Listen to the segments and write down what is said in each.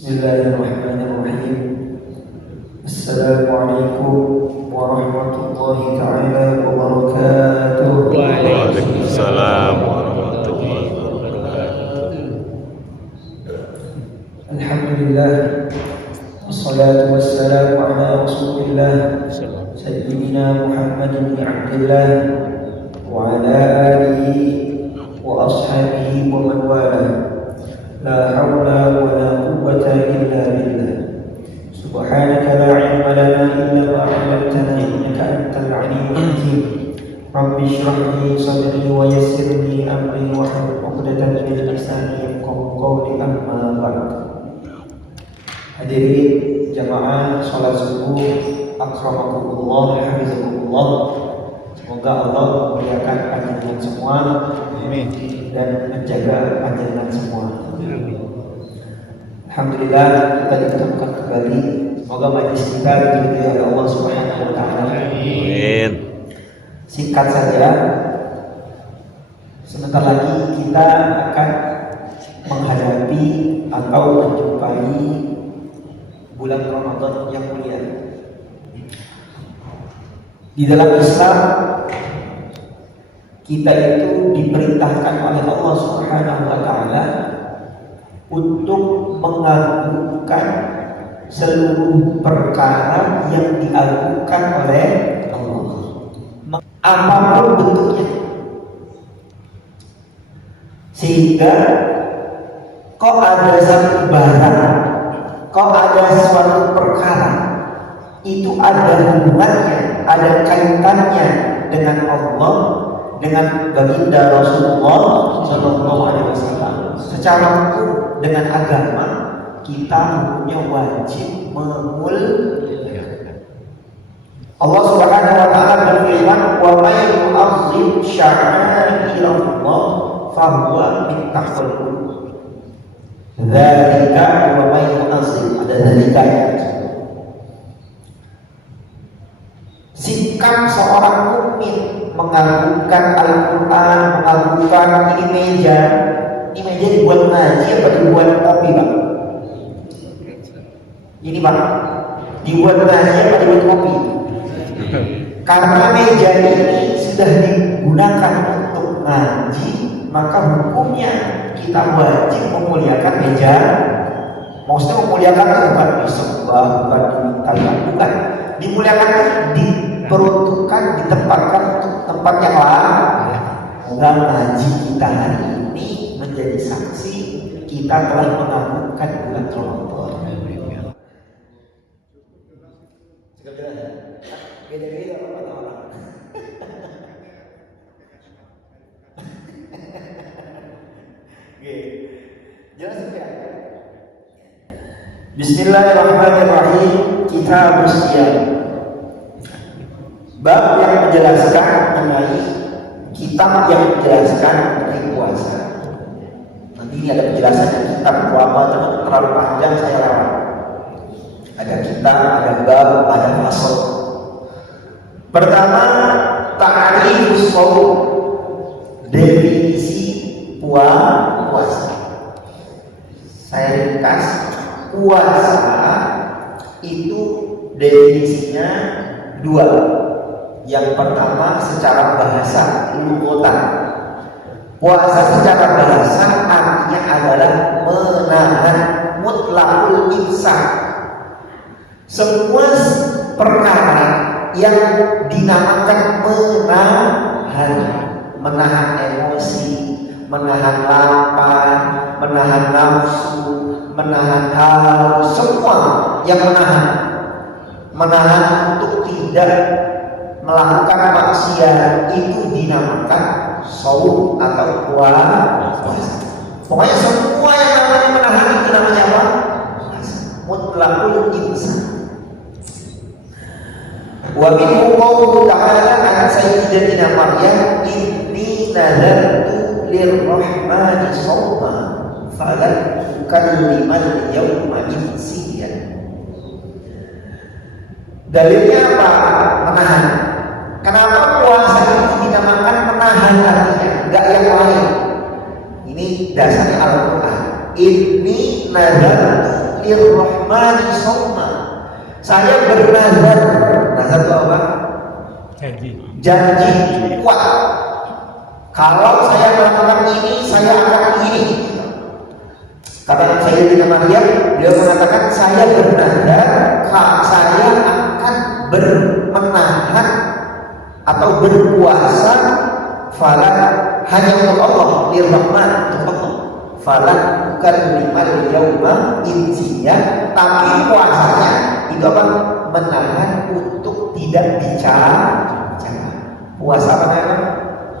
Bismillahirrahmanirrahim. Assalamualaikum warahmatullahi taala wabarakatuh. Waalaikumsalam warahmatullahi wabarakatuh. Alhamdulillah, wassalatu wassalamu ala rasulillah Sayyidina Muhammad bin Abdullah wa ala alihi wa ashabihi wa man wala. La hawla wa la quwwata illa billah. Subhanaka la ilma lana illa ma 'allamtana innaka antal 'alimul hakim. Rabbi shrah li sadri wa yassir li amri wa hlul 'uqdatam min lisani yafqahu qawli, amma ba'd. Hadirin jamaah salat subuh, akramakumullah, hafizakumullah. Semoga Allah memuliakan panjenengan semua, amin, dan menjaga panjenengan semua. Alhamdulillah, kita ditemukan kembali. Semoga majelis kita diberkahi oleh Allah Subhanahu wa taala. Amin. Singkat saja, sebentar lagi kita akan menghadapi atau menjumpai bulan Ramadan yang mulia. Di dalam Islam, kita itu diperintahkan oleh Allah Subhanahu wa taala untuk mengagungkan seluruh perkara yang diagungkan oleh Allah, apapun bentuknya. Sehingga kok ada satu barang, kok ada suatu perkara itu ada hubungannya, ada kaitannya dengan Allah, dengan baginda Rasulullah Sallallahu Alaihi Wasallam, secara hukum dengan agama, kita hukumnya wajib memuliakan. Allah Subhanahu Wa Taala berfirman, "Wa may yu'azzim sya'airallah fahuwa min taqwal qulub." Dzalika wa may yu'azzim, ada dzalika. Sikap seorang mukmin mengagungkan Al-Quran, mengagungkan ini meja dibuat ngaji apa dibuat kopi, Pak? Ini, Pak, dibuat ngaji apa dibuat kopi? Karena meja ini sudah digunakan untuk ngaji, maka hukumnya kita wajib memuliakan meja. Maksudnya memuliakan bukan disembah, bukan diminta, bukan. Dimuliakan, diperuntukkan, ditempatkan untuk tempat yang lain. Semoga ngaji kita hari ini menjadi saksi kita telah mengagungkan bulan Ramadan. Beda-beda orang-orang. Jelas ya? Bismillahirrahmanirrahim. Kita bersiap. Bab yang menjelaskan mengenai kitab yang menjelaskan mengenai puasa. Nanti ada penjelasan kitab puasa, terlalu panjang saya lewat. Ada kitab, ada bab, ada fasal. Pertama, ta'rifus shaum, definisi puasa. Saya ringkas, puasa itu definisinya dua. Yang pertama secara bahasa lughatan. Puasa secara bahasa artinya adalah menahan, mutlaqul imsak. Semua perkara yang dinamakan menahan emosi, menahan lapar, menahan nafsu, menahan hawa, semua yang menahan untuk tidak melakukan maksiat itu dinamakan shaum atau puasa. Pokoknya semua yang namanya menahan itu namanya apa? Mutlaqul imsak. Wa min qawli ta'ala an sayyidatina Maryam, inni nadartu lirrahmani shawma falan ukallimal yawma insiya. Dalilnya apa? Menahan. Kenapa puasa itu dinamakan menahan artinya? Enggak yang lain. Ini dasarnya Al-Quran. Inni nadartu lirrahmani shauma. Saya bernazar. Nazar itu apa? Janji kuat. Kalau saya melakukan ini, saya akan ini. Kata Sayyidatina Maryam, beliau mengatakan saya bernazar, saya akan menahan atau berpuasa falah hanya untuk Allah, lirrahman, untuk Allah. Falah bukan lima yauma insiya, tapi puasanya itu apa? Menahan untuk tidak bicara. Puasa apa namanya?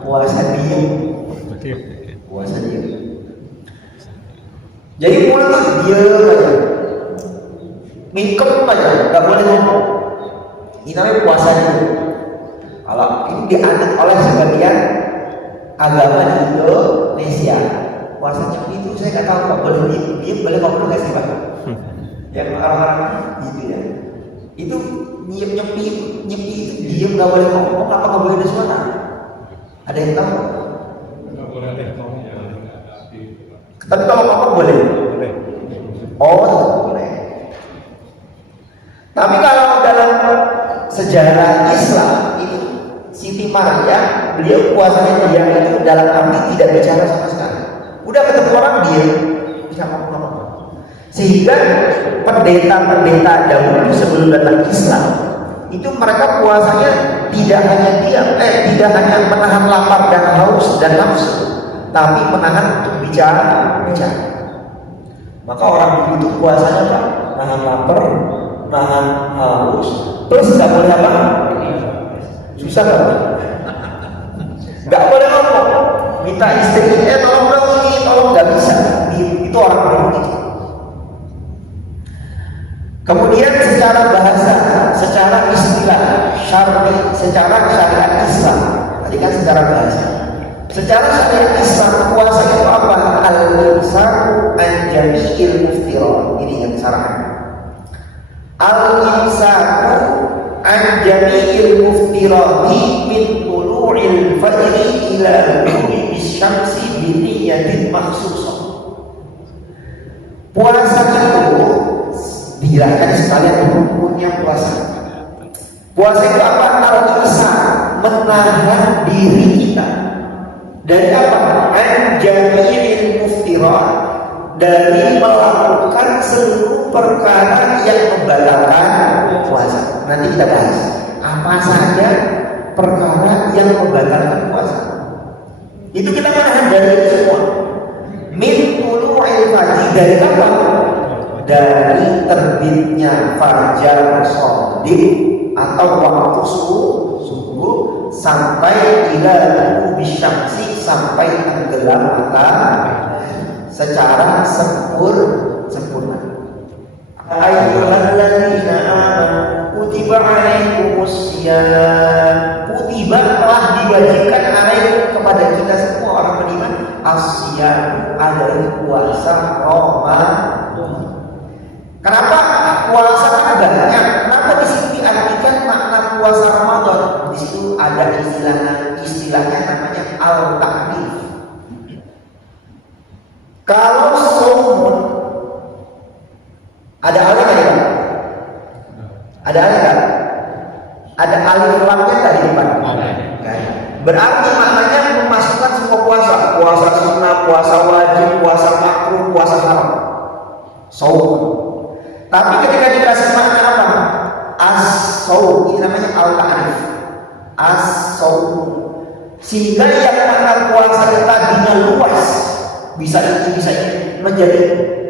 Puasa diam. Puasa diam. Jadi mulut diam aja, mingkem aja, nggak boleh ngomong. Ini namanya puasa diam. Kalau ini dianut oleh sebagian agama di Indonesia, puasanya itu saya nggak tahu kok boleh diam, boleh ngomong nggak sih Pak? Yang orang-orang gitu ya. Itu nyepi itu diam nggak boleh ngomong, apa nggak boleh ada suara? Ada yang tahu? Nggak boleh ada yang ngomong. Tapi kalau ngomong boleh. Oh, boleh. Tapi kalau dalam sejarah Islam ini Siti Maryam, beliau puasanya dia itu dalam arti tidak bicara sama sekali. Udah ketemu orang dia bisa ngomong. Sehingga pendeta-pendeta dahulu sebelum datang Islam itu mereka puasanya tidak hanya diam, tidak hanya menahan lapar dan haus dan nafsu, tapi menahan untuk bicara. Maka orang dulu itu puasanya apa? Nahan lapar, nahan haus, terus nggak boleh apa? Susah nggak? Nggak boleh ngomong. Minta istri, tolong dong ini, tolong, nggak bisa. Itu orang dulu itu. Kemudian secara bahasa, secara istilah syar'i, secara syariat Islam. Tadi kan secara bahasa. Secara syariat Islam puasa itu apa? Al-imsaku an jami'il muftirat. Ini yang syarah. Al-imsaku an jami'il muftirati min tulu'il fajri ila ghurubi syamsi bi niyyatin makhsusah. Puasa itu dijelaskan sekalian rukunnya puasa. Puasa itu apa? Al-imsak, menahan diri kita dari apa? An-jami'il muftirat, dari melakukan seluruh perkara yang membatalkan puasa. Nanti kita bahas apa saja perkara yang membatalkan puasa. Itu kita menahan dari itu semua. Min tulu'il fajr, dari apa? Dari terbitnya fajar shadiq atau waktu subuh sampai ila ghurubi syamsi, sampai tenggelam matahari secara sempurna. Ayyuhalladzina amanu kutiba alaikumus syiyam, kutiba telah diwajibkan alaikum kepada kita semua orang beriman, as-syiyam adalah puasa Ramadan. Kenapa puasa kan banyak? Kenapa di sini diartikan makna puasa Ramadan? Di situ ada istilahnya namanya al-takrif. Kalau saumun ada alif kan? Ada alif kan? Ada alif lamnya tadi Pak. Berarti maknanya memasukkan semua puasa, puasa sunnah, puasa wajib, puasa makruh, puasa haram. Saumun. Tapi ketika dikasih makna apa? As-saum, ini namanya al-ta'rif. As-saum. Sehingga yang makna puasa yang tadinya luas, bisa ini, menjadi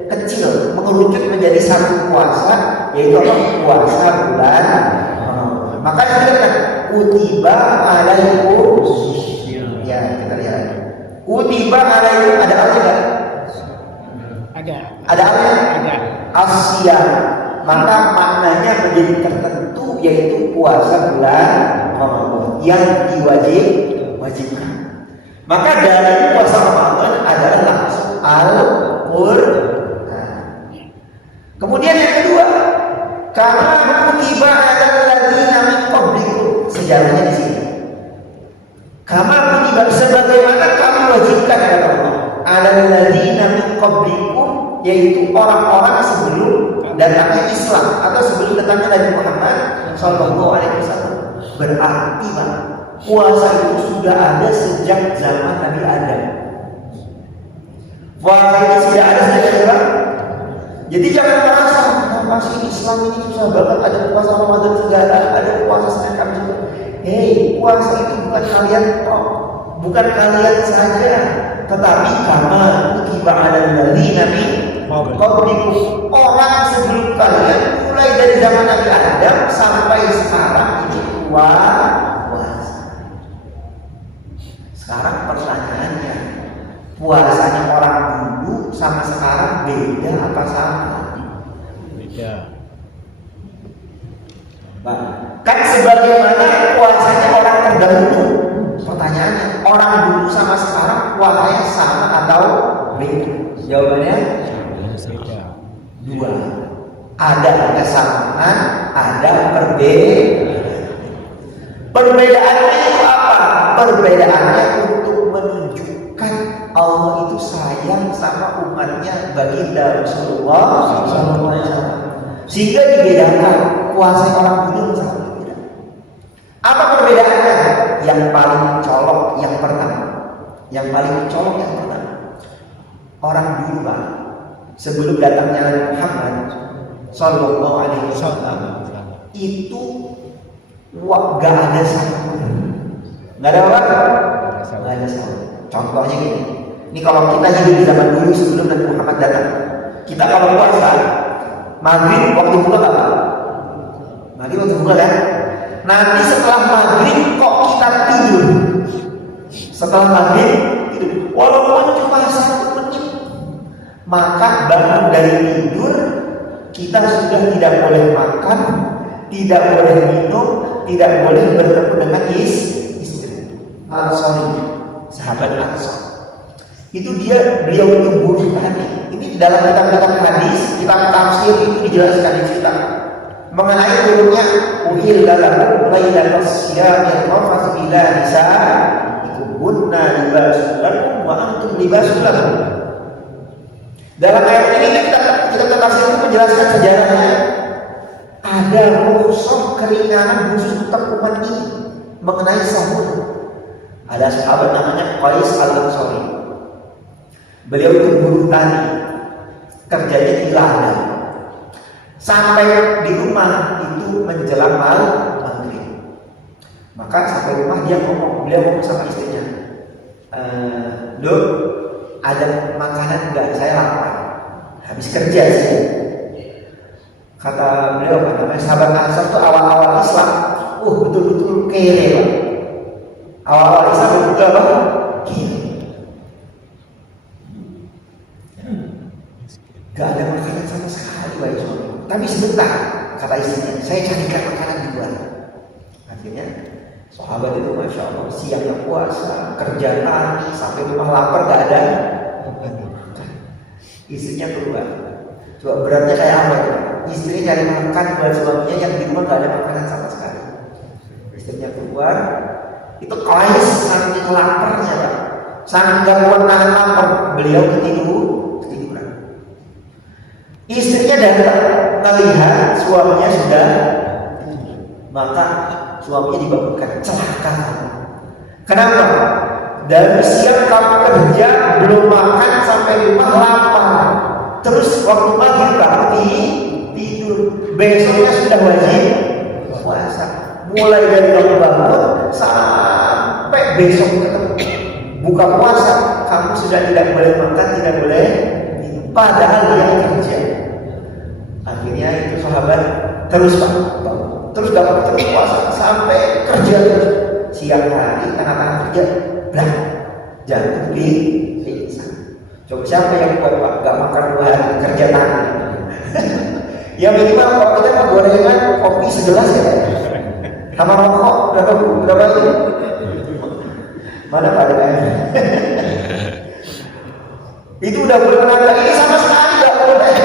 kecil, mengerucut menjadi satu puasa, yaitu apa? Puasa bulan Ramadan. Maka dikatakan kutiba alaikum. Ya, kita lihat. Kutiba alaikum, ada apa tidak? Ada apa? Ada. Asyam, maka maknanya menjadi tertentu, yaitu puasa bulan Ramadan yang diwajibkan. Maka dari puasa Ramadan adalah langsung Al-Qur'an. Kemudian yang kedua, kama kutiba alal ladzina min qablikum, sejarahnya di sini. Kama kutiba, sebagaimana kami wajibkan kepada Allah, alal ladzina min qablikum, yaitu orang-orang sebelum datangnya Islam atau sebelum datangnya Nabi Muhammad Shallallahu Alaihi Wasallam. Berarti Pak, puasa itu sudah ada sejak zaman Nabi Adam. Puasa itu sudah ada sejak zaman. Jadi jangan merasa kenapa sih Islam ini susah banget, ada puasa Ramadan segala, ada puasa Senin Kamis. Hei, puasa itu bukan kalian kok, bukan kalian saja, tetapi kama kutiba alal ladzina min qablikum, orang sebelum kalian mulai dari zaman Nabi Adam sampai sekarang ini puasa. Sekarang pertanyaannya, puasanya orang dulu sama sekarang beda apa sama? Beda. Kan sebagaimana puasanya orang terdahulu. Pertanyaannya, orang dulu sama sekarang puasanya sama atau beda? Jawabannya Beda. dua. Ada kesamaan, ada perbedaan. Perbedaannya itu apa? Perbedaannya untuk menunjukkan Allah itu sayang sama umatnya baginda Rasulullah SAW. Sehingga dibedakan puasa orang dulu sama berbeda. Apa perbedaannya? Yang paling colok yang pertama. Yang paling colok yang pertama. Orang dulu Pak, sebelum datangnya Nabi Muhammad Shallallahu Alaihi Wasallam, itu gak ada sahur. Gak ada apa? Gak ada sahur. Contohnya gini. Ini kalau kita hidup di zaman dulu sebelum Nabi Muhammad datang, kita kalau puasa maghrib waktu buka apa? Maghrib waktu buka kan? Nanti setelah maghrib kok kita tidur? Setelah maghrib tidur, walaupun cuma 1 menit, maka bangun dari tidur kita sudah tidak boleh makan, tidak boleh minum, tidak boleh bertemu dengan istri. Sahabat Ansor. Itu beliau itu buruh tadi. Ini dalam kitab-kitab hadis, kitab tafsir itu dijelaskan di kita mengenai turunnya uhil dalam lailatul syiyamil rafas ila nisa ikunna libasul lakum wa antum libasul lahum. Dalam ayat ini kita tafsir itu menjelaskan sejarahnya. Ada rukhsah keringanan khusus untuk umat ini mengenai sahur. Ada sahabat namanya Qais al-Ansari. Beliau itu buruh tani, kerjanya di ladang. Sampai di rumah itu menjelang maghrib. Maka sampai rumah beliau ngomong sama istrinya, Dok, ada makanan enggak? Saya lapar. Habis kerja sih. Kata beliau, namanya sahabat Ansar itu awal-awal Islam, betul-betul kere Pak. Awal-awal Islam betul apa? Kere. Gak ada makanan sama sekali Pak suami. Tapi sebentar, kata istrinya, saya carikan makanan di luar. Akhirnya sahabat itu Masya Allah siangnya puasa, kerja tani, sampai rumah lapar gak ada. Istrinya keluar. Coba beratnya kayak apa itu? Istrinya cari makan buat suaminya yang di rumah gak ada makanan sama sekali. Istrinya keluar, itu Qais saking laparnya Pak, saking gak kuat nahan lapar, beliau ketiduran. Istrinya datang melihat suaminya sudah, maka suaminya dibangunkan, celaka. Kenapa? Dari siang kamu kerja belum makan sampai rumah lapar. Terus waktu maghrib kamu tidur. Besoknya sudah wajib puasa. Mulai dari kamu bangun sampai besok ketemu buka puasa, kamu sudah tidak boleh makan, tidak boleh minum. Padahal dia kerja. Akhirnya itu sahabat terus dapat terus puasa sampai kerja terus. Siang hari tengah-tengah kerja, jatuh di pingsan. Coba siapa yang buat Pak gak makan 2 hari kerja tangan? Ya minimal kalau kita mau gorengan kopi segelas ya, sama rokok berapa itu? Mana pada kan? Itu udah boleh ini sama sekali gak boleh.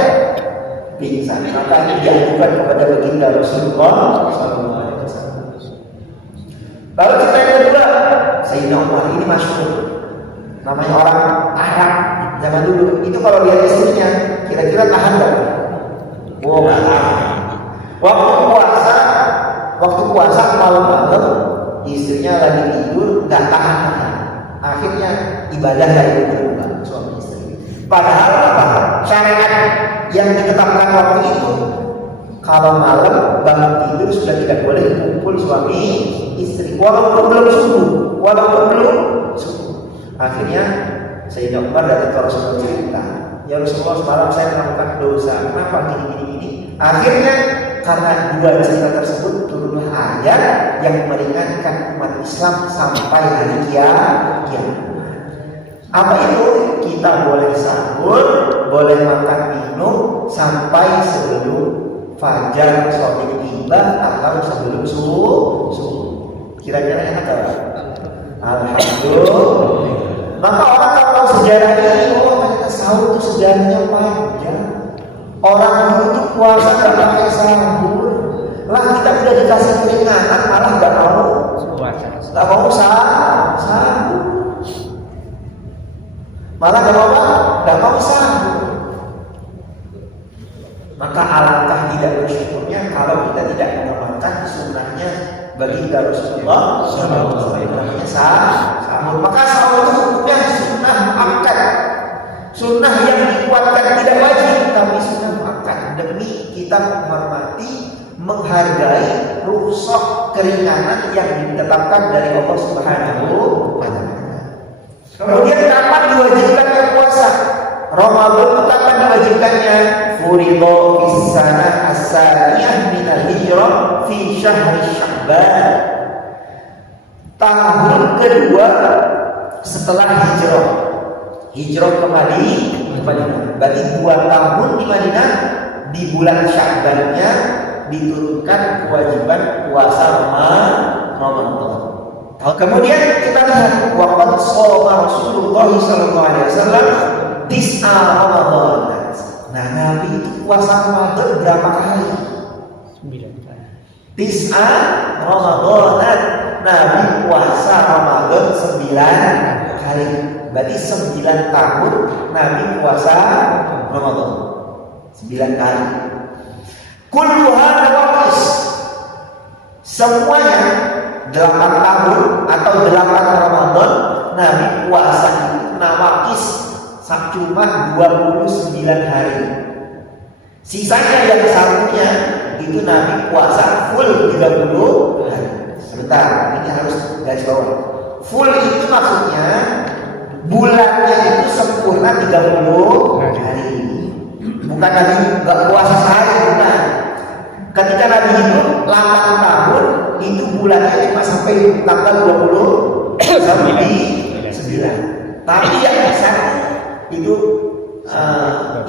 Pingsan, maka ini diajukan kepada baginda Rasulullah SAW. Lalu cerita yang kedua, Sayyidina Umar ini masyhur, namanya orang Arab zaman dulu. Itu kalau lihat istrinya kira-kira tahan nggak? Oh, nggak tahan. Waktu puasa malam-malam istrinya lagi tidur nggak tahan. Akhirnya ibadah lagi berubah suami istri. Padahal apa? Syariat yang ditetapkan waktu itu kalau malam bangun tidur sudah tidak boleh kumpul suami istri walaupun belum subuh. Akhirnya Sayyidina Umar datang ke Rasulullah cerita, ya Rasulullah semalam saya melakukan dosa, kenapa gini. Akhirnya karena dua cerita tersebut turunlah ayat yang meringankan umat Islam sampai hari kiamat. Apa itu? Kita boleh sahur, boleh makan minum sampai sebelum fajar sholat tiba atau sebelum subuh. Kira-kira enak gak? Alhamdulillah. Maka orang kalau tahu sejarah ini, ternyata sahur itu sejarahnya panjang. Orang dulu itu puasa gak pakai sahur. Lah kita udah dikasih keringanan malah gak mau sahur. Malah gak mau sahur. Maka alangkah tidak bersyukurnya kalau kita tidak mengamalkan sunnahnya baginda Rasulullah namanya sahur. Maka sahur itu hukumnya sunnah muakkad, sunnah yang dikuatkan, tidak wajib tapi sunnah muakkad demi kita menghormati, menghargai rukhsah keringanan yang ditetapkan dari Allah Subhanahu wa taala. Kemudian kapan diwajibkannya puasa? Ramadan kapan diwajibkannya? Furidho fis sanah as-saniyah minal hijrah fi syahri Sya'ban. Tahun kedua setelah hijrah. Hijrah ke Madinah. Berarti 2 tahun di Madinah, di bulan Sya'bannya diturunkan kewajiban puasa Ramadan. Kemudian kita lihat waqad shoma Rasulullah sallallahu alaihi wasallam tis'a Ramadan. Nah, Nabi itu puasa Ramadan berapa kali? 9 kali. Tis'a Ramadan. Nabi puasa Ramadan 9 kali. Berarti 9 tahun Nabi puasa Ramadan 9 kali. Kulluha nawaqis. Semuanya 8 tahun atau 8 Ramadan Nabi puasa itu nawaqis cuma 29 hari. Sisanya yang satunya itu Nabi puasa full 30 hari. Sebentar, ini harus garis bawah. Full itu maksudnya bulannya itu sempurna 30 hari. Bukan Nabi enggak puasa sehari, bukan. Ketika Nabi hidup 8 tahun itu bulannya cuma sampai tanggal 20 sampai di 9. Tapi yang satu itu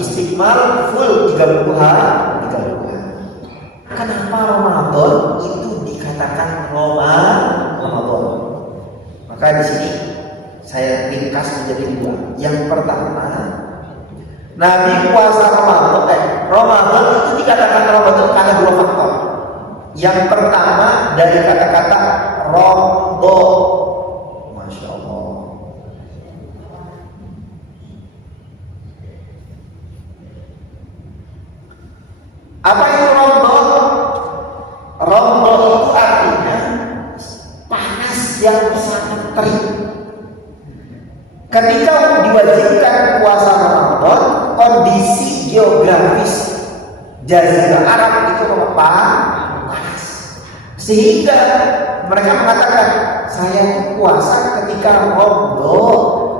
istiqmal full 30 hari. Kenapa Ramadan itu dikatakan Ramadan? Maka di sini saya ringkas menjadi 2. Yang pertama, Nabi puasa Ramadan itu dikatakan Ramadan karena 2 faktor. Yang pertama dari kata-kata Romdo. Masya Allah. Apa itu Romdo? Romdo itu artinya panas yang sangat terik. Ketika diwajibkan puasa Ramadan, kondisi geografis Jazirah Arab itu panas, sehingga mereka mengatakan saya puasa ketika Romdo,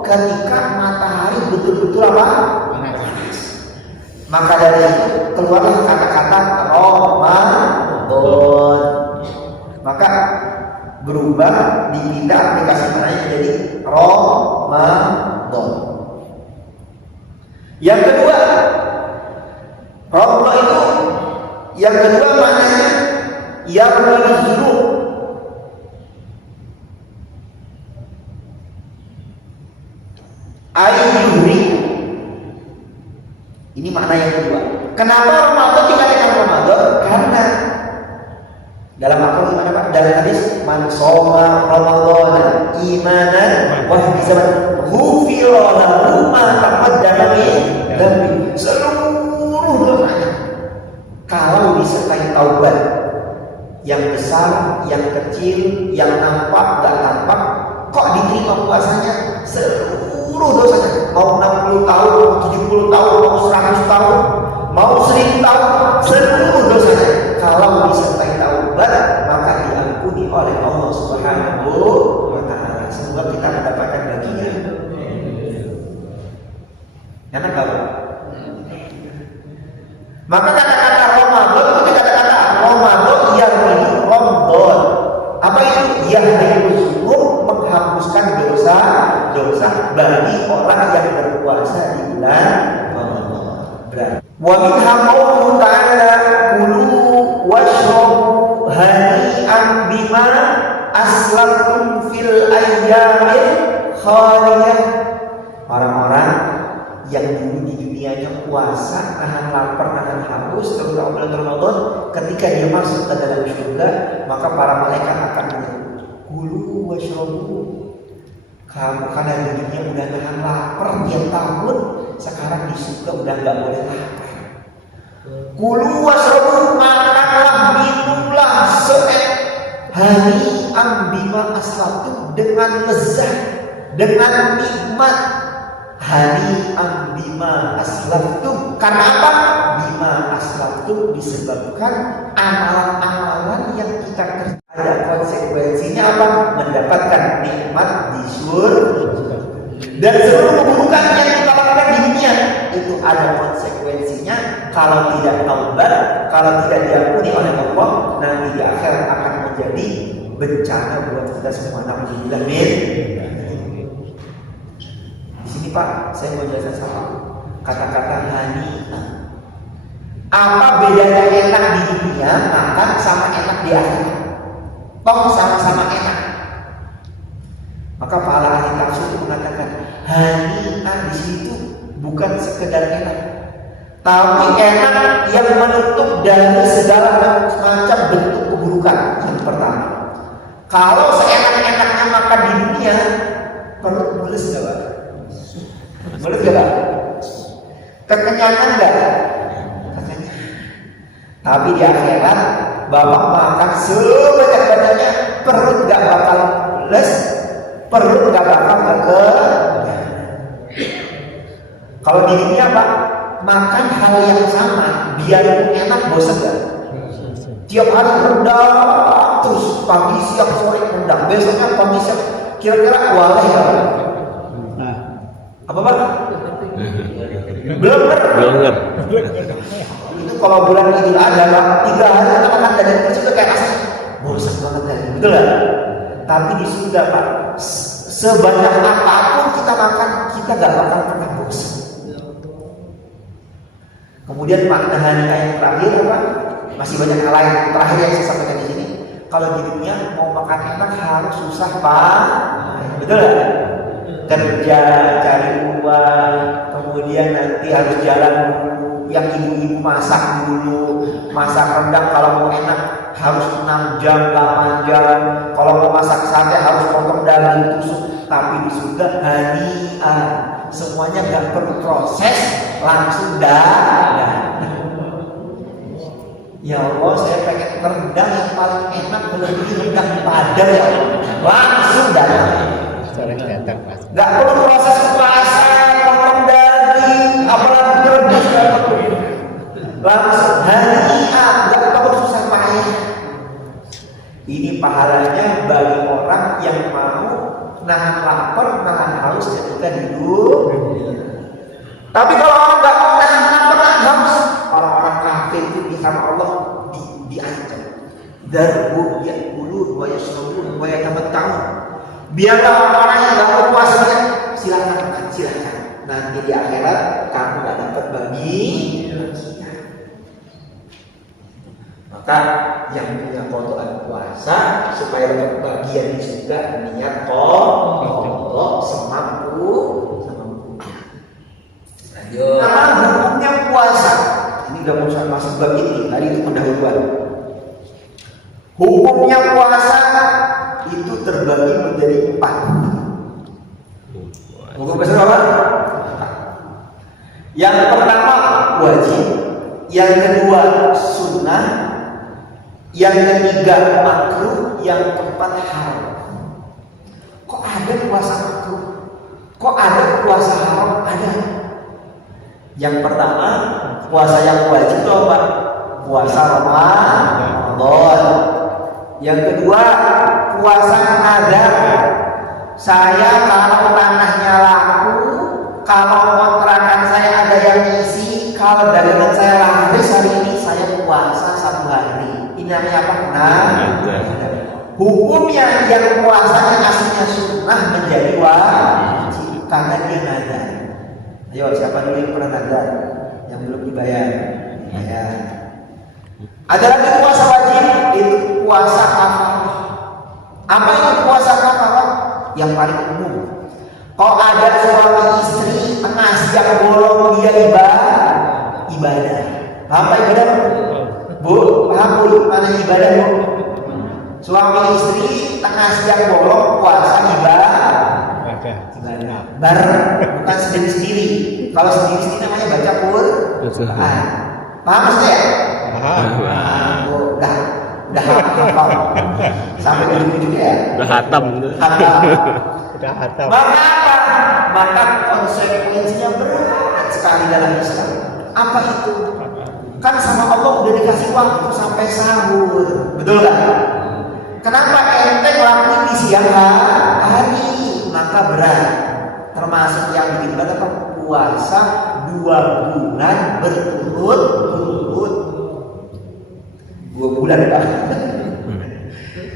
ketika matahari betul-betul panas. Maka dari itu keluarlah kata-kata Ramadan. Maka berubah, dipindah aplikasi namanya jadi Ramadan. Yang kedua, Ramadan itu yang kedua maknanya yang menunjuk ayyuri. Ini makna yang kedua. Kenapa Ramadan dikatakan Ramadan? Karena dalam Al-Quran apa? Dalam hadis man shoma Ramadan imanan wa ihtisaban ghufira lahu ma taqaddama min dhanbi. Seluruh yang kecil, yang nampak, gak tampak, kok diterima puasanya? Seluruh dosanya, mau 60 tahun, mau 70 tahun, mau 100 tahun, mau 1000 tahun, seluruh dosanya kalau disertai taubat maka diampuni oleh Allah Subhanahu wa Ta'ala. Semoga kita mendapatkan bagian. Enak gak? Maka kata-kata Ramadan itu kata-kata Ramadan yang ini Ramadan. Apa itu? Yang bersungguh menghapuskan dosa-dosa bagi orang yang berpuasa di bulan Ramadan. Wa minha qawluhu ta'ala kulu washrabu hani'an bima aslaftum fil ayyamil khaliyah. Orang-orang yang dulu di dunianya puasa, nahan lapar, nahan haus, terutama bulan Ramadan, ketika dia masuk ke dalam surga, maka para malaikat akan menyebut, kulu washrabu. Kamu karena di dunia udah nahan lapar tiap tahun, sekarang di surga udah nggak boleh lapar. Kulu washrabu, makanlah, minumlah hani'an bima aslaftum, dengan lezat, dengan nikmat. Hani'an bima aslaftum, karena apa? Bima aslaftum disebabkan amalan-amalan yang kita kerjakan. Ada konsekuensinya apa? Mendapatkan nikmat di surga. Dan seluruh keburukan yang kita lakukan di dunia itu ada konsekuensinya. Kalau tidak taubat, kalau tidak diampuni oleh Allah, nanti di akhirat akan menjadi bencana buat kita semua. Alhamdulillah. Di sini Pak, saya mau jelaskan sama kata-kata hani'an. Apa bedanya enak di dunia makan sama enak di akhirat? Toh sama-sama enak. Maka para ahli tafsir itu mengatakan hani'an di situ bukan sekedar enak, tapi enak yang menutup dari segala macam bentuk keburukan. Yang pertama, kalau seenak-enaknya makan di dunia, perut mulus gak Pak? Mulus gak Pak? Kekenyangan gak? Kekenyangan. Tapi di akhirat Bapak makan sebanyak-banyaknya, perut gak bakal les, perut gak bakal kekenyangan. Kalau di dunia Pak, makan hal yang sama, biarpun enak, bosan gak? Tiap hari rendang, terus pagi, siang, sore rendang, besoknya pagi, siang, kira-kira waleh gak? Apa Pak? Belum itu kalau bulan Idul Adha 3 hari kita makan dari itu kayak rasanya bosan banget kan, betul gak? Tapi di surga Pak, sebanyak apapun kita makan, kita gak bakal pernah bosan. Kemudian makna hani'an yang terakhir apa? Masih banyak hal lain. Terakhir yang saya sampaikan di sini, kalau di dunia mau makan enak harus susah Pak, betul gak? Kerja, cari uang, kemudian nanti harus jalan dulu, yang ibu-ibu masak dulu, masak rendang kalau mau enak harus 6 jam, 8 jam, kalau mau masak sate harus potong daging tusuk. Tapi di surga hani'an, semuanya gak perlu proses, langsung dah. Ya Allah, saya pengen rendang yang paling enak, melebihi rendang Padang ya Allah, langsung datang. Gak perlu proses kemasan, potong daging, apalagi rebus, gak perlu. Langsung hani'an, gak perlu susah payah. Ini pahalanya bagi orang yang mau nahan lapar, nahan haus ketika hidup. Tapi kalau orang nggak mau nahan lapar, nahan haus, orang-orang kafir itu sama Allah diancam. Darbu ya'kulun wa yashrabun wa yatamatta'un. Biarlah orang-orang yang nggak berpuasa, silakan makan, silakan. Nanti di akhirat kamu nggak dapat bagi. Maka yang punya kotoran puasa supaya dapat bagian di surga, niat kodok semampu. Lanjut. Nah, hukumnya puasa. Ini gak mau masuk bab ini. Tadi itu pendahuluan. Hukumnya puasa itu terbagi menjadi 4. Hukum puasa apa? Yang pertama wajib, yang kedua sunnah, Yang ketiga makruh, yang keempat haram. Kok ada puasa makruh? Kok ada puasa haram? Ada. Yang pertama, puasa yang wajib itu apa? Puasa Ramadan. Yang kedua, puasa nadar. Saya kalau tanahnya laku, kalau kontrakan saya ada yang ngisi, kalau dagangan saya laris hari ini, saya puasa 1 hari. Ini namanya apa? Nadar. Hukumnya yang puasanya aslinya sunnah menjadi wajib karena dia nadar. Ayo, siapa dulu yang pernah nadar? Yang belum dibayar? Ya. Ada lagi puasa wajib, itu puasa kafarah. Apa itu puasa kafarah? Yang paling umum. Kalau ada suami istri tengah siang bolong dia ibadah. Paham apa ibadah? Bu, paham bu? Mana ibadah bu? Suami istri tengah siang bolong puasa ibadah. Bareng, bukan sendiri-sendiri. Kalau sendiri-sendiri namanya baca Quran. Paham maksudnya? Paham. Udah hafal. Sampai ujung-ujungnya ya. Udah hatam. Udah hatam. Maka apa? Maka konsekuensinya berat sekali dalam Islam. Apa itu? Kan sama Allah udah dikasih waktu sampai sahur. Betul kan? Kenapa ente ngelakuin di siang hari? Maka berat. Termasuk yang bikin berat apa? Puasa 2 bulan berturut-turut. 2 bulan Pak.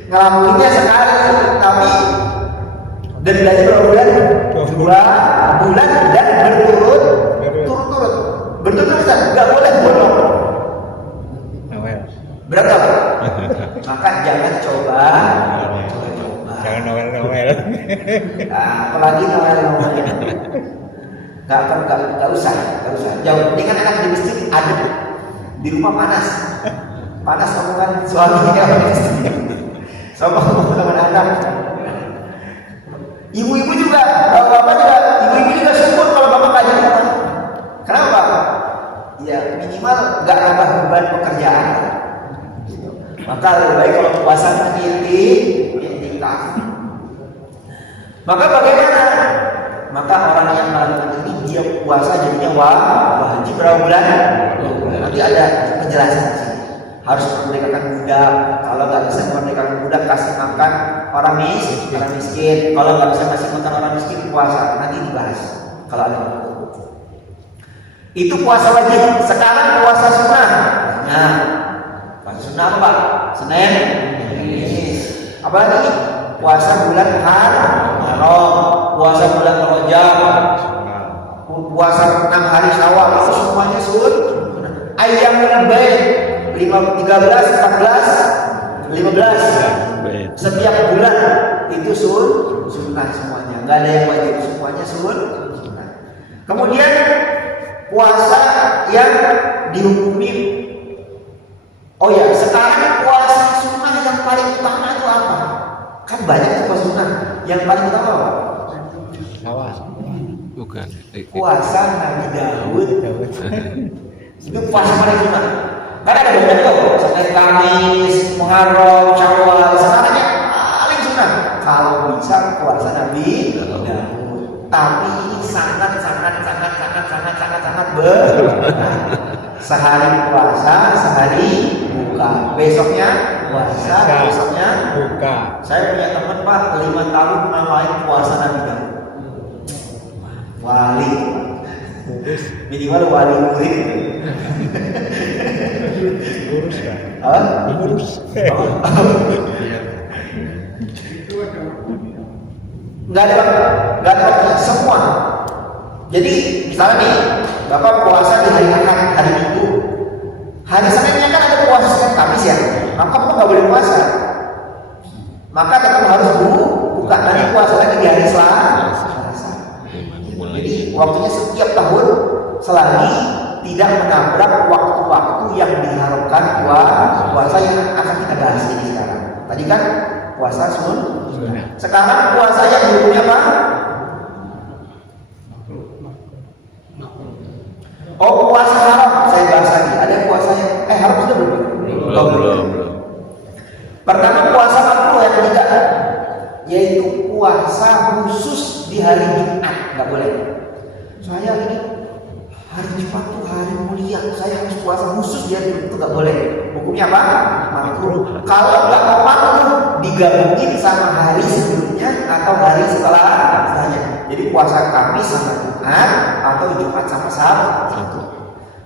Ngelakuinnya sekali, tapi dendanya berapa bulan? 2 bulan dan berturut-turut. Berturut-turut nggak boleh bolong. Berat apa? Maka jangan coba. Jangan Noel. Apalagi Noel. Gak usah. Jauh. Ini kan enak di masjid ada. Di rumah panas omongan suaminya istri. Sama omongan anak. Ibu-ibu juga, bapak-bapak juga, ibu-ibu juga syukur kalau bapak kaji rumah. Kenapa? Ya minimal gak nambah beban pekerjaan. Maka lebih baik kalau puasa iktikaf. Maka bagaimana? Maka orang yang melakukan ini dia puasa jadinya wajib berapa bulan? Nanti ada penjelasan di sini. Harus memerdekakan budak. Kalau nggak bisa memerdekakan budak, kasih makan orang miskin. Kalau nggak bisa kasih makan orang miskin, puasa. Nanti dibahas. Kalau ada waktu. Itu puasa wajib. Sekarang puasa sunnah. Nah, puasa sunnah apa Pak? Senin, apa lagi? Puasa bulan Haram, puasa bulan Rajab, puasa 6 hari Syawal, itu semuanya sunnah. Ayyamul Baid 13, 14, 15. Setiap bulan itu sunnah semuanya. Enggak ada yang wajib, semuanya sunnah. Kemudian puasa yang dihukumi. Oh ya, sekarang puasa sunnah yang paling utama itu apa? Kan banyak puasa sunnah. Yang paling utama apa? Bukan. Puasa Nabi Daud. Itu puasa paling sunnah. Kan ada banyak tuh, Senin, Kamis, Muharram, Syawal. Sekarang yang paling sunnah kalau bisa puasa Nabi Daud. Tapi ini sangat berat. Sehari puasa, sehari buka. Besoknya puasa, besoknya buka. Saya punya teman Pak, 5 tahun ngalamin puasa Nabi Daud. Wali. Minimal wali murid. Urus kan? Urus. Nggak ada semua. Jadi misalnya nih, Bapak puasa di hari Ahad, hari Minggu. Hari Seninnya kan ada puasa Senin Kamis ya. Maka Bapak nggak boleh puasa. Maka tetap harus buka nanti puasa lagi di hari Selasa. Jadi waktunya setiap tahun selagi tidak menabrak waktu-waktu yang diharapkan puasa yang akan kita bahas ini sekarang. Tadi kan puasa sunnah. Sekarang puasa yang hukumnya apa? Oh, puasa haram. Saya bahas lagi. Ada puasa yang haram sudah belum? Belum. Jumat tuh hari mulia, saya harus puasa khusus di hari itu, nggak boleh. Hukumnya apa? Makruh. Kalau nggak makruh, digabungin sama hari sebelumnya atau hari setelahnya. Jadi puasa Kamis sama Jumat atau Jumat sama Sabtu.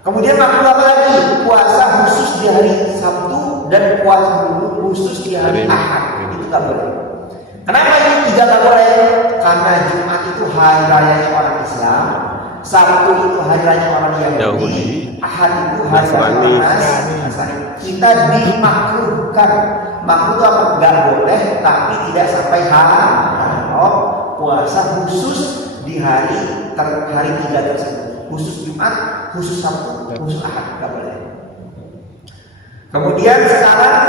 Kemudian makruh apa lagi? Puasa khusus di hari Sabtu dan puasa khusus di hari Ahad. Itu nggak boleh. Kenapa ini tiga nggak boleh? Karena Jumat itu hari raya orang Islam, Sabtu itu hari raya orang Yahudi, Ahad itu hari raya orang Nasrani. Kita dimakruhkan. Makruh itu apa? Nggak boleh, tapi tidak sampai haram. Puasa khusus di hari tiga tersebut. Khusus Jumat, khusus Sabtu, khusus Ahad, nggak boleh. Kemudian sekarang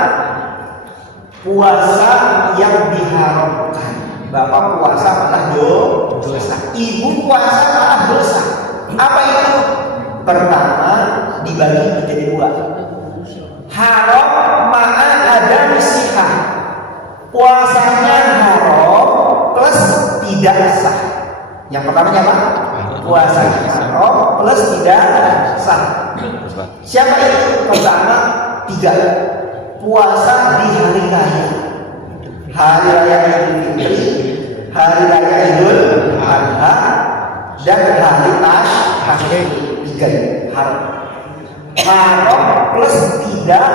puasa yang diharamkan. Bapak puasa malah dosa. Ibu puasa malah dosa. Apa itu? Pertama, dibagi menjadi dua. Haram ma'a ada musihah. Puasanya haram plus tidak sah. Yang pertamanya apa? Puasanya haram plus tidak sah. Siapa itu? Pertama, tiga. Puasa di hari raya. Hari raya Idul Fitri, hari raya Idul Adha, dan hari Tasyrik. Tiga haram. Haram plus tidak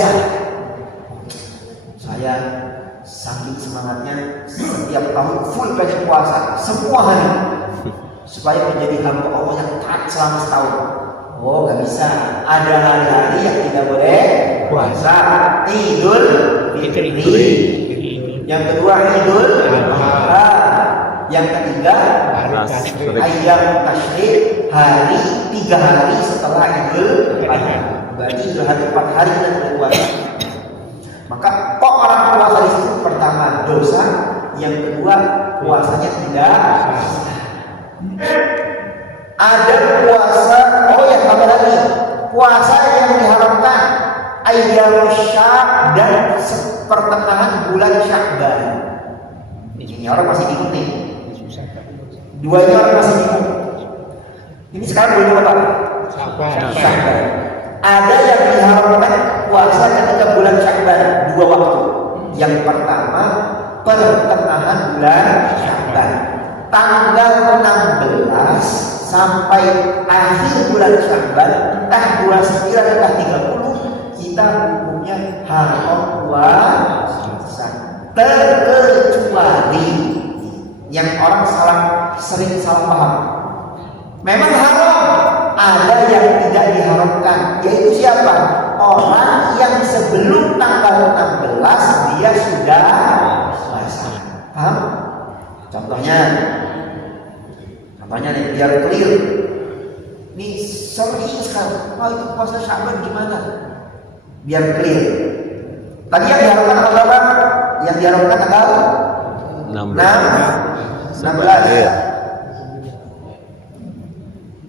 sah. Saya saking semangatnya setiap tahun full pengen puasa semua hari supaya menjadi hamba Allah yang taat selama setahun. Oh, nggak bisa. Ada hari-hari yang tidak boleh puasa. Idul Fitri. Yang kedua Idul Adha. Yang ketiga Ayyam Tasyrik, hari 3 hari setelah Idul Adha. Berarti sudah hari 4 hari kita boleh puasa. Maka kok orang puasa di situ pertama dosa, yang kedua puasanya tidak sah. Ada puasa, tambah lagi puasa yang diharamkan Ayyam Syak dan pertengahan bulan Syakban. Ini orang masih bingung nih. Duanya orang masih bingung. Ini sekarang bulan apa? Syakban. Ada yang diharamkan puasa ketika bulan Syakban 2 waktu. Yang pertama pertengahan bulan Syakban, tanggal 16 sampai akhir bulan Syakban, entah 29 entah 30, kita hukumnya haram puasa. Terkecuali yang orang sering salah paham. Memang haram, ada yang tidak diharamkan, yaitu siapa? Orang yang sebelum tanggal 16 dia sudah puasa. Paham? Contohnya nih, biar clear. Ini sering sekali. Itu puasa Syakban gimana? Biar clear. Tadi yang diharamkan tanggal berapa? Yang diharamkan tanggal 16.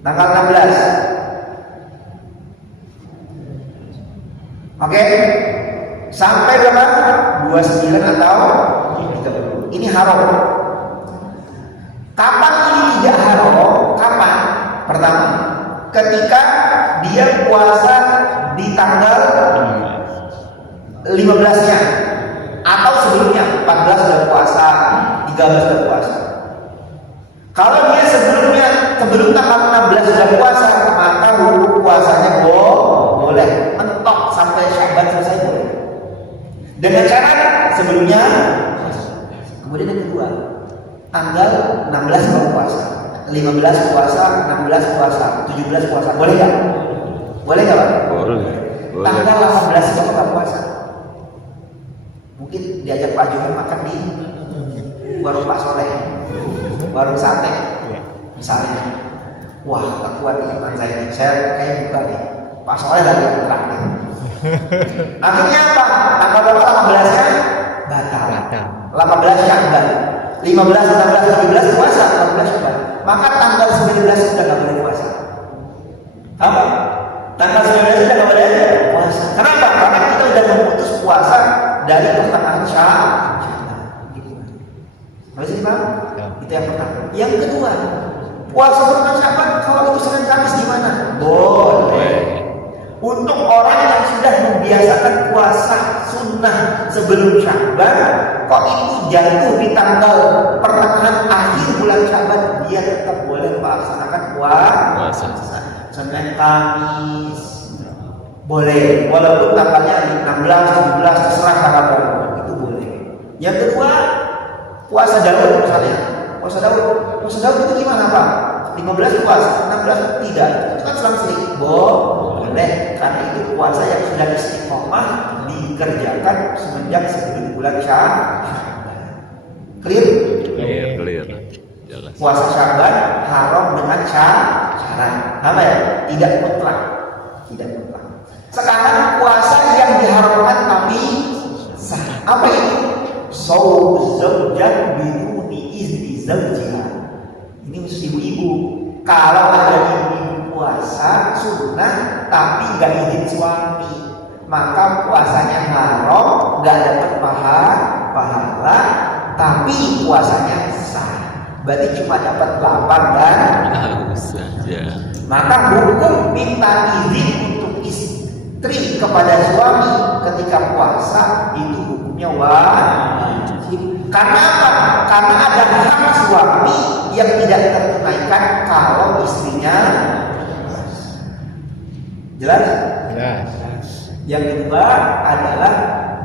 Tanggal 16. Oke. Sampai berapa? 29 atau 30. Ini haram. Kapan ini tidak haram? Kapan? Pertama, ketika dia puasa di tanggal 15-nya atau sebelumnya, 14 sudah puasa, 13 sudah puasa. Kalau dia sebelum tanggal 16 sudah puasa, maka hukum puasanya boleh mentok sampai Syakban selesai boleh. Dengan cara sebelumnya, kemudian yang kedua, tanggal 16 baru puasa, 15 puasa, 16 puasa, 17 puasa, boleh nggak? Boleh nggak, Pak? Boleh. Tanggal 18 baru buka puasa. Mungkin diajak Pak Johan makan di warung Pak Soleh, warung sate, misalnya. Wah, tak kuat nih teman saya kayak buka nih. Pak Soleh lagi traktir. Akhirnya apa? Tanggal berapa? 18-nya batal. 18 Syakban. 15, 16, 17 puasa, 18 Syakban. Maka tanggal 19 sudah nggak boleh puasa. Apa? Tanggal 19 sudah nggak boleh puasa. Kenapa? Karena kita sudah memutus puasa dari pertengahan Syakban. Harus dipaham? Itu yang pertama. Yang kedua, Puasa bulan Sya'ban kalau itu Senin Kamis gimana? Boleh. Untuk orang yang sudah membiasakan puasa sunnah sebelum Sya'ban, kok itu jatuh di tanggal pertengahan akhir bulan Sya'ban, dia tetap boleh melaksanakan puasa Senin Kamis. Boleh, walaupun tanggalnya 16, 17, terserah tanggal berapa, itu boleh. Yang kedua, puasa Daud misalnya. Puasa Daud itu gimana Pak? 15 puasa, 16 tidak. Itu kan selang seling. Boleh, karena itu puasa yang sudah istiqomah dikerjakan semenjak sebelum bulan Sya'ban. Clear? Clear. Jelas. Puasa Sya'ban haram dengan syarat. Apa ya? Tidak mutlak. Sekarang puasa yang diharamkan tapi sah. Apa itu? Shaum zaujah biduni izni zaujiha. Ini khusus ibu-ibu. Kalau ada ibu-ibu puasa sunnah tapi gak izin suami, maka puasanya haram, gak dapat pahala, tapi puasanya sah. Berarti cuma dapat lapar dan saja. maka hukum minta izin untuk istri kepada suami ketika puasa itu hukumnya wajib. Karena apa? Karena ada hak suami yang tidak tertunaikan kalau istrinya jelas? Jelas. Yang kedua adalah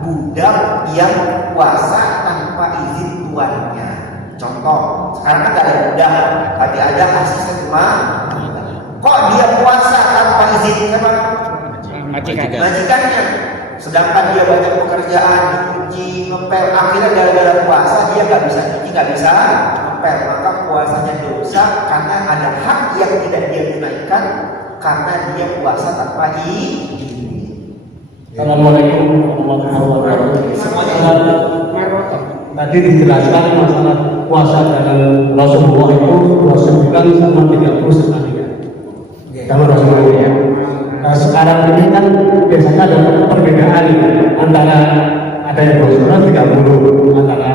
budak yang puasa tanpa izin tuannya. Contoh, sekarang kan ada budak, tapi ada asisten rumah. Kok dia puasa tanpa izin siapa? Majikannya. Sedangkan dia banyak pekerjaan, dicuci, ngepel. Akhirnya gara-gara puasa dia nggak bisa cuci, nggak bisa ngepel. Maka puasanya dosa karena ada hak yang tidak dia tunaikan karena dia puasa tanpa izin. Assalamualaikum warahmatullahi wabarakatuh. Tadi dijelaskan masalah puasa dengan Rasulullah itu 29 sama 30 sekali ya. Kalau Rasulullah ya. Nah, sekarang ini kan biasanya ada perbedaan antara ada yang Rasulullah 30 antara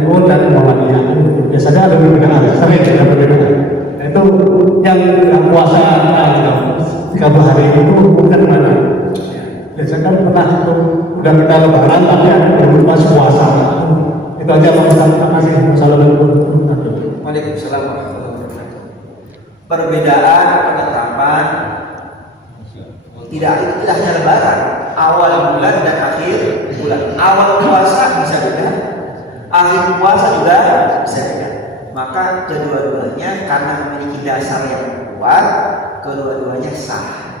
NU dan Muhammadiyah. Biasanya ada perbedaan, sering ada perbedaan. Itu yang puasa 30 hari itu bukan mana? Biasanya kan pernah itu udah kita lebaran tapi ada yang pas puasa. Itu aja Pak Ustaz. Terima kasih. Assalamualaikum. Waalaikumsalam warahmatullahi wabarakatuh. Perbedaan penetapan tidak hanya lebaran, awal bulan dan akhir bulan. Awal puasa bisa beda, akhir puasa juga bisa beda. Maka kedua-duanya karena memiliki dasar yang kuat, kedua-duanya sah.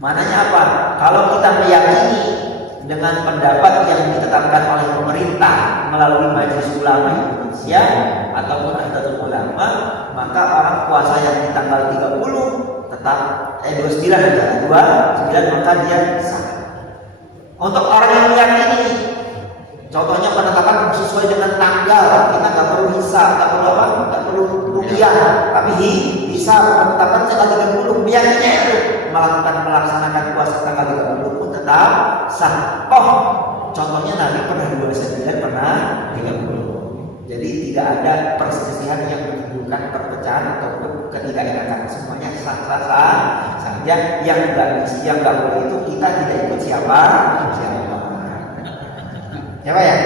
Mananya apa? Kalau kita meyakini dengan pendapat yang ditetapkan oleh pemerintah melalui Majelis Ulama Indonesia ataupun Nahdlatul Ulama, maka orang puasa yang di tanggal 30 tetap 29 maka dia sah. Untuk orang yang meyakini, contohnya penetapan sesuai dengan tanggal, kita nggak perlu hisab, nggak perlu apa, nggak perlu rupiah, tapi hisab penetapan tanggal 30, meyakini itu melaksanakan puasa tanggal 30 pun tetap sah. Contohnya Nabi pernah 29, pernah 30. Jadi tidak ada perselisihan yang menimbulkan perpecahan ataupun ketidakenakan. Semuanya sah-sah saja. Yang nggak boleh itu kita tidak ikut siapa. Siapa ya?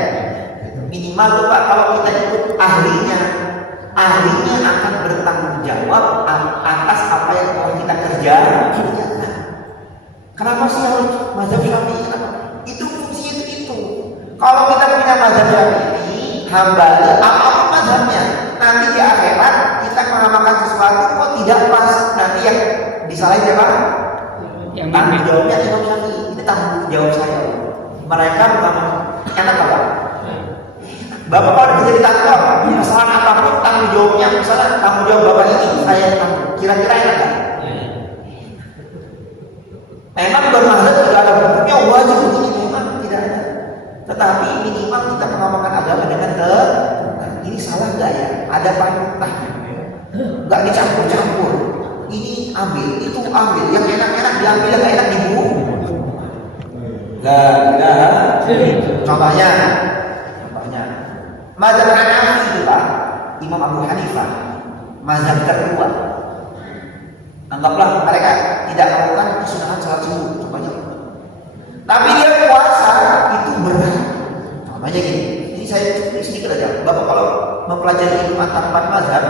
Minimal tuh Pak, kalau kita ikut ahlinya akan bertanggung jawab atas apa yang telah kita kerjakan. Kenapa sih harus mazhab Syafi'i? Itu fungsinya itu. Kalau kita punya mazhab Syafi'i, hambali apapun mazhabnya, nanti di akhirat kita mengamalkan sesuatu kok tidak pas, nanti yang disalahin siapa? Yang tanggung jawabnya Imam Syafi'i. Ini tanggung jawab saya. Mereka enak apa? Bapak kalau kerja di kantor, kesalahan apapun tanggung jawabnya, misalnya tanggung jawab bapak ini saya tanggung. Kira-kira enak kan? Memang bermazhab tidak ada hukumnya wajib begini, memang tidak ada. Tetapi minimal kita mengamalkan agama dengan ini salah nggak ya? Ada panutannya, nggak dicampur-campur. Ini ambil, itu ambil, yang enak-enak diambil, yang nggak enak dibuang. Contohnya, mazhab Hanafi itu Pak, Imam Abu Hanifah mazhab tertua. Anggaplah mereka tidak melakukan kesunahan salat subuh, contohnya. Tapi dia puasa itu berat. Contohnya gini, ini saya sedikit aja. Bapak kalau mempelajari ilmu empat mazhab,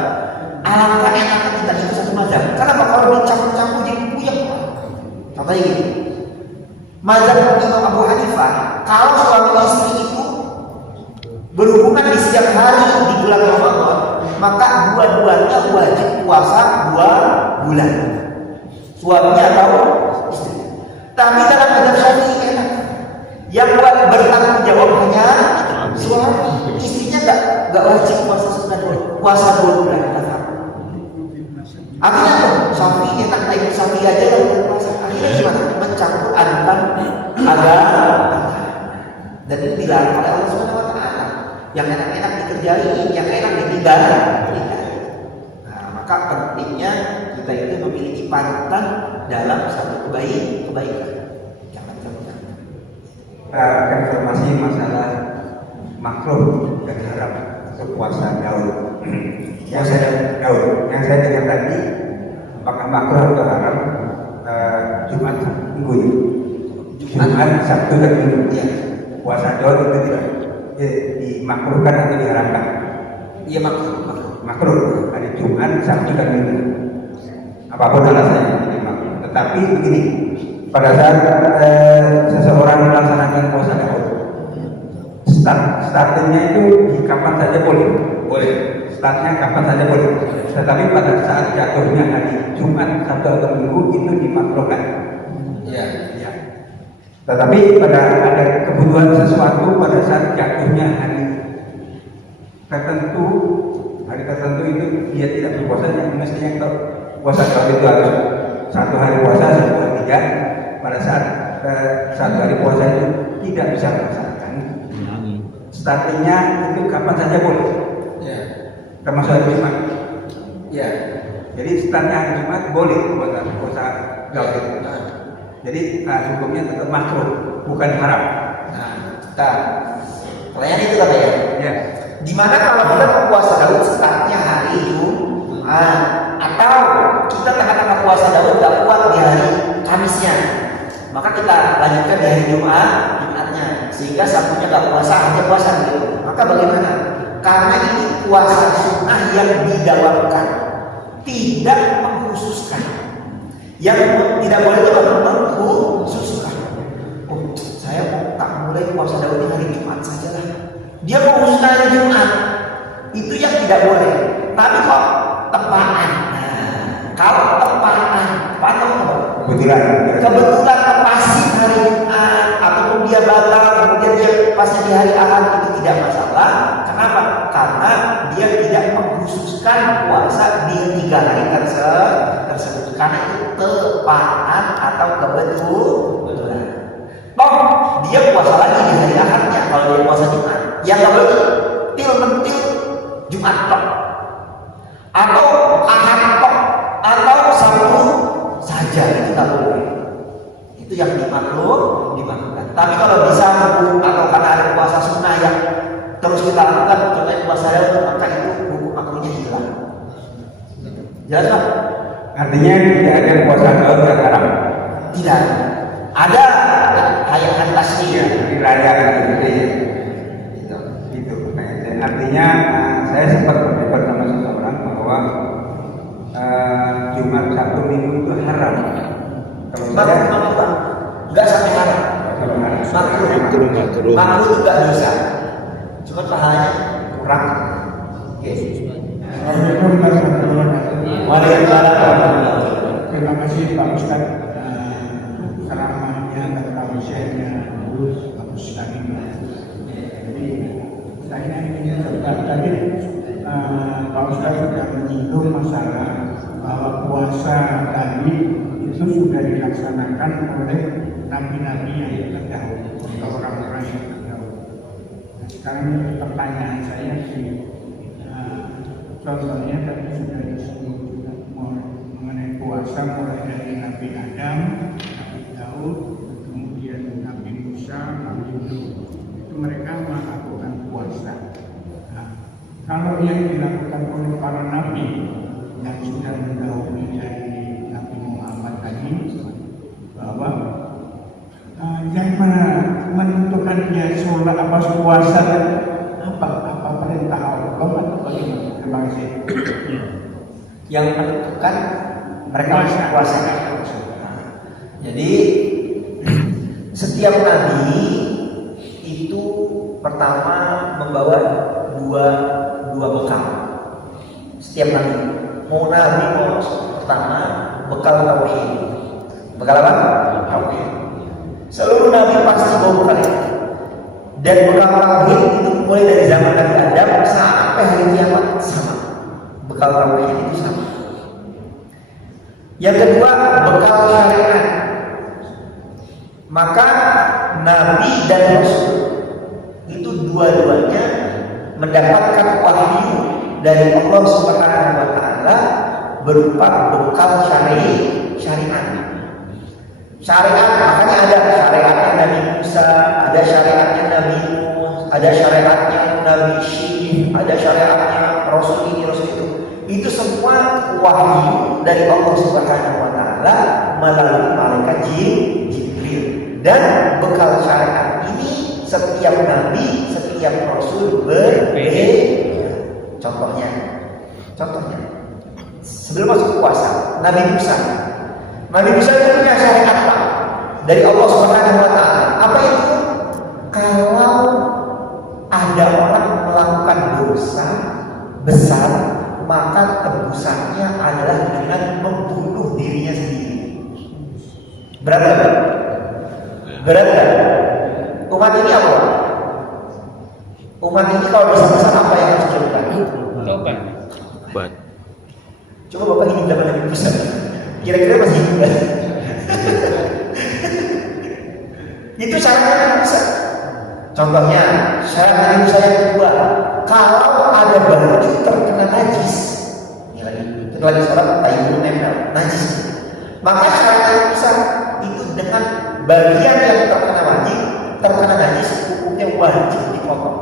alangkah enaknya kita ikut satu mazhab. Karena kalau dicampur-campur jadi puyeng. Contohnya gini, mazhab Imam Abu Hanifah, kalau suami istri itu berhubungan di setiap hari di bulan Ramadan, maka dua-duanya wajib puasa 2 bulan. Suaminya atau istri. Tapi dalam mazhab Syafi'i enak. Yang bertanggung jawab hanya suami, istrinya nggak wajib puasa sunnah puasa 2 bulan. Artinya tuh Syafi'i enak, naik Syafi'i aja yang puasa. Akhirnya gimana? Mencampur adukan agama. Dan itu dilarang oleh Allah Subhanahu Wa Taala. Yang enak-enak dikerjain, yang enak ditinggal. Nah, maka pentingnya kita itu memiliki panutan dalam satu kebaikan. Jangan terlupa. Informasi masalah makruh dan haram untuk puasa Daud. Yang saya dengar tadi, apakah makruh atau haram Jumat Minggu ya? Jumat, Sabtu dan Minggu. Ya. Puasa Daud itu tidak dimakruhkan atau diharamkan? Iya makruh. Makruh. Ada Jumat, Sabtu dan Minggu. Apapun alasannya ini makruh. Tetapi begini, pada saat seseorang melaksanakan puasa Daud, startnya itu di kapan saja boleh. Startnya kapan saja boleh. Tetapi pada saat jatuhnya hari Jumat, Sabtu atau Minggu itu dimakruhkan. Iya. Ya. Tetapi pada ada kebutuhan sesuatu pada saat jatuhnya hari tertentu itu dia tidak berpuasa, yang mestinya kalau puasa Daud itu harus 1 hari puasa, 1 hari tidak. Pada saat 1 hari puasa itu tidak bisa melaksanakan. Startingnya itu kapan saja boleh. Ya. Termasuk hari Jumat. Ya. Jadi startnya hari Jumat boleh puasa Daud itu. Jadi hukumnya tetap makruh, bukan haram. Nah, pertanyaan itu apa ya? Ya. Dimana kalau kita puasa Daud startnya hari Jumat, atau kita tengah-tengah puasa Daud nggak kuat di hari Kamisnya, maka kita lanjutkan di hari Jumatnya, sehingga Sabtunya nggak puasa, hanya puasa gitu. Maka bagaimana? Karena ini puasa sunnah yang didawamkan, tidak mengkhususkan. Yang tidak boleh itu mengkhususkan. Oh, saya tak mulai puasa Daud di hari Jumat sajalah. Dia mengkhususkan hari Jumat, itu yang tidak boleh. Tapi kok tepaan. Kalau tepaan, kebetulan lepasin hari Jumat, ataupun dia batal, kemudian dia pasnya di hari Ahad, itu tidak masalah. Kenapa? Karena dia tidak mengkhususkan puasa di 3 hari tersebut. Karena itu tepaan atau kebetulan. Toh dia puasa lagi di hari Ahadnya kalau dia puasa Jumat. Yang nggak boleh mentil Jumat tok, atau Ahad tok, atau Sabtu saja, itu tak boleh. Itu yang dimakruhkan. Tapi kalau bisa atau karena ada puasa sunnah yang terus kita lakukan, contohnya puasa Daud, maka itu hukum makruhnya hilang. Jelas Pak? Artinya tidak ada puasa Daud yang haram. Tidak. Ada ayat tasbih dirayakan gitu. Artinya saya sempat berdebat sama seseorang bahwa Jumat, Sabtu, Minggu itu haram. Kalau saya nggak sampai haram. Makruh itu nggak bisa. Cuma pahalanya kurang. Oke. Terima kasih Pak Ustaz ceramahnya dan tausiahnya bagus sekali. Jadi saya ingin tadi Pak Ustaz sudah menyinggung masalah bahwa puasa tadi itu sudah dilaksanakan oleh nabi-nabi yang terdahulu atau orang-orang yang terdahulu. Nah, sekarang pertanyaan saya contohnya tadi sudah disebut juga mengenai puasa mulai dari Nabi Adam, Nabi Daud, kemudian Nabi Musa, Nabi Nuh. Itu mereka melakukan puasa. Nah, kalau yang dilakukan oleh para nabi yang sudah mendahului dari Nabi Muhammad tadi, bahwa yang menentukan dia sholat apa puasa apa perintah Allah atau bagaimana? Terima kasih. Yang menentukan mereka masih puasa. Jadi setiap nabi itu pertama membawa dua bekal. Setiap nabi, mau nabi mau pertama bekal tauhid. Bekal apa? Tauhid. Seluruh nabi pasti bawa bekal itu. Dan bekal tauhid itu mulai dari zaman Nabi Adam sampai hari kiamat sama. Bekal tauhid itu sama. Yang kedua, bekal syariat. Maka nabi dan rasul itu dua-duanya mendapatkan wahyu dari Allah Subhanahu wa taala berupa bekal syariat. Syariat makanya ada syariatnya Nabi Musa, ada syariatnya Nabi Nuh, ada syariatnya Nabi Syih, ada syariatnya Rasul ini, Rasul itu. Itu semua wahyu dari Allah Subhanahu wa taala melalui malaikat Jibril. Dan bekal syariat ini setiap nabi, setiap rasul berbeda. Contohnya sebelum masuk puasa, Nabi Musa itu punya syariat apa? Dari Allah Subhanahu wa taala. Apa itu? Kalau ada orang melakukan dosa besar, maka tebusannya adalah dengan membunuh dirinya sendiri. Berat kan? Umat ini apa? Umat ini kalau dosa-dosa apa yang harus dilakukan? Obat. Coba Bapak ini dapat Nabi Musa. Kira-kira masih ingat? Itu syarat Nabi Musa. Contohnya, syarat Nabi Musa yang kedua, kalau ada baju terkena najis, ini lagi sholat, tayyibun nempel, najis. Maka syarat Nabi Musa itu dengan bagian yang terkena najis, hukumnya wajib dipotong.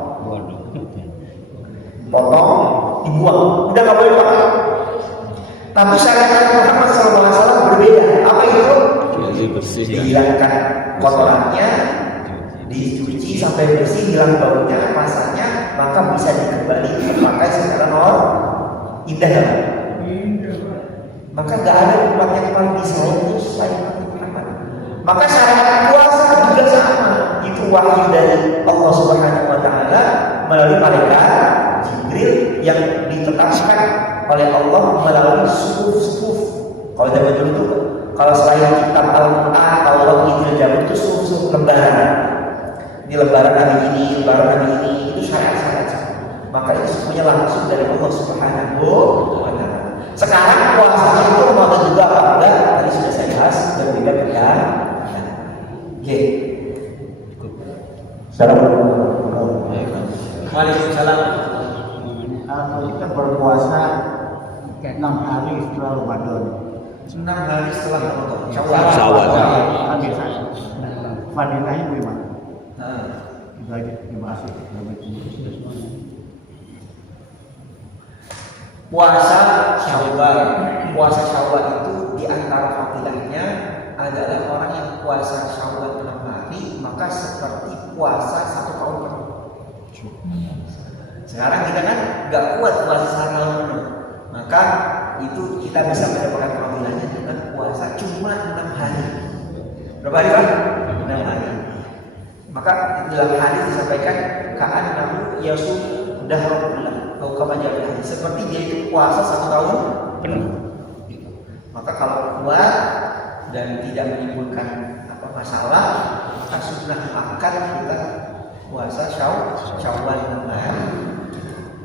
Potong, dibuang, udah nggak boleh pakai. Tapi syariat Muhammad SAW berbeda. Apa itu? Dihilangkan kotorannya, dicuci sampai bersih, hilang baunya, rasanya, maka bisa dikembali dipakai secara normal. Indah kan? Maka nggak ada umat yang paling disayang selain Muhammad. Maka syariat puasa juga sama. Itu wahyu dari Allah Subhanahu wa taala melalui malaikat Jibril yang ditetapkan oleh Allah melalui suhuf. Kalau zaman dulu itu, kalau selain kitab Al-Quran, Taurat, Injil, Zabur itu suhuf lembaran. Ini lembaran hari ini, lembaran hari ini, itu syariat. Maka itu semuanya langsung dari Allah Subhanahu wa taala. Sekarang puasanya itu Ramadan juga apa enggak? Tadi sudah saya bahas, berbeda-beda. Oke. Assalamualaikum. Waalaikumsalam. Kalau kita berpuasa 6 hari setelah Ramadan. 6 hari setelah Ramadan. Syawal. Fadilahnya gimana? Nah, Itu aja. Terima kasih. puasa Syawal itu di antara fadilahnya adalah orang yang puasa Syawal 6 hari maka seperti puasa 1 tahun penuh. Sekarang kita kan nggak kuat puasa 1 tahun penuh, maka itu kita bisa mendapatkan fadilahnya dengan puasa cuma 6 hari. Berapa hari Pak? 6 hari. Maka dalam hadis disampaikan ka'an nahu yasum dahrullah. Seperti dia itu puasa 1 tahun penuh. Maka kalau kuat dan tidak menimbulkan masalah, maka sunnah akan kita puasa Syawal 6 hari.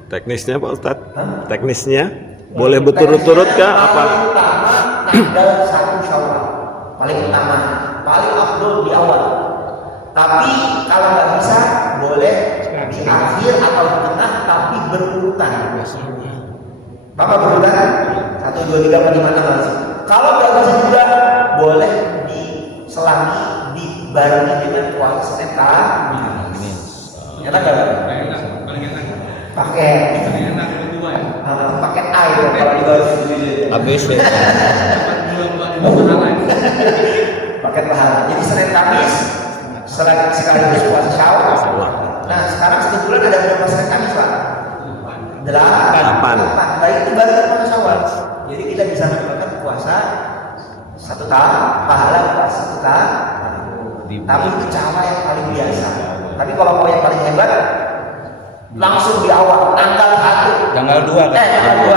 Teknisnya Pak Ustadz? Teknisnya boleh berturut-turut kah? Apa? Paling utama tanggal 1 Syawal. Paling utama, paling afdol di awal. Tapi kalau nggak bisa, boleh di akhir atau di tengah, tapi berurutan. Bapak berurutan? 1, 2, 3, 4, 5, 6. Kalau nggak bisa juga, boleh diselangi, dibarengi dengan puasa Senin Kamis. Enak nggak? Pakai pakai air kalau di bawah Paket pahala. Jadi Senin Kamis sekaligus puasa Syawal. Nah sekarang kebetulan ada berapa Senin Kamis Pak? 8. Nah itu baru puasa Syawal. Jadi kita bisa mendapatkan puasa 1 tahun, pahala puasa 1 tahun. Tapi itu cara yang paling biasa. Tapi kalau mau yang paling hebat, langsung di awal tanggal 1. Tanggal 2 kan? Tanggal 2.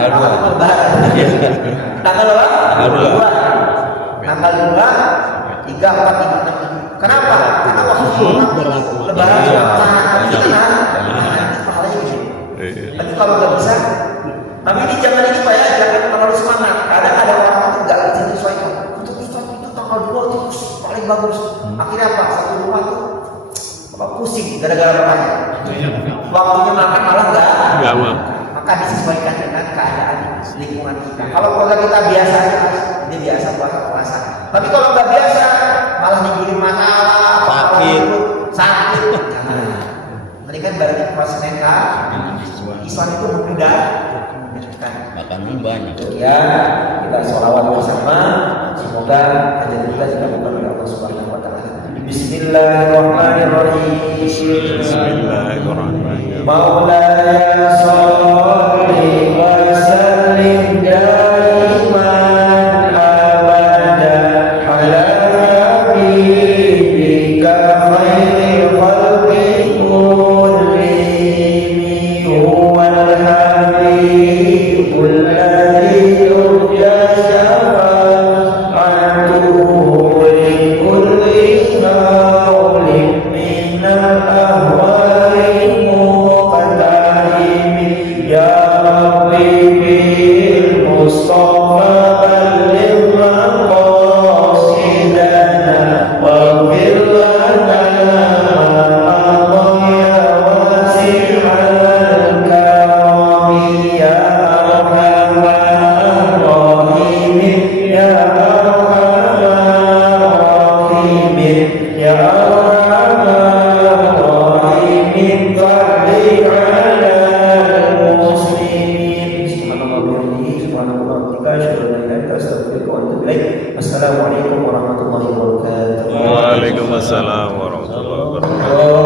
Tanggal 2. Tanggal berapa? Tanggal 2, 3, 4, 5, 6. Kenapa? Karena waktu Lebaran kita pahalanya gitu. Tapi kalau nggak bisa, tapi ini jangan ini Pak ya, jangan terlalu semangat. Kadang ada orang itu nggak bisa disesuaikan. Untuk itu tanggal 2 itu paling bagus. Akhirnya apa? Satu rumah tuh pusing gara-gara rumahnya. Waktunya makan malah nggak mau. Maka disesuaikan dengan keadaan lingkungan kita. Kalau keluarga kita biasa, dia biasa puasa. Tapi kalau nggak biasa, malah nyinggirin masalah, sakit. Tadi kan berarti puasa mereka, Islam itu berbeda. Makanan banyak. Ya, kita sholawat bersama. Semoga hajat kita dikabulkan oleh Allah Subhanahu Wa Taala. Bismillahirrahmanirrahim. Bismillahirrahmanirrahim. Maulaya sholli wa sallim daiman abadan ala habibika khairil khalqi kullihim huwal habibul ladzi yurja syafa'atuhu li kulli qawlin minal ahwali muqtahim ya rabbi bil mustafa balligh maqasidana waghfir lana ma ya wasi'al karami ya arhamar rahimin ya arhamar rahimin ya arhamar rahimin fadli ala muslimin. Subhanallah bihamdihi subhanallah wa bihamdihi asyhadu an la ilaha illa anta astaghfiruka wa atubu ilaik. Assalamualaikum warahmatullahi wabarakatuh. Waalaikumsalam warahmatullahi wabarakatuh.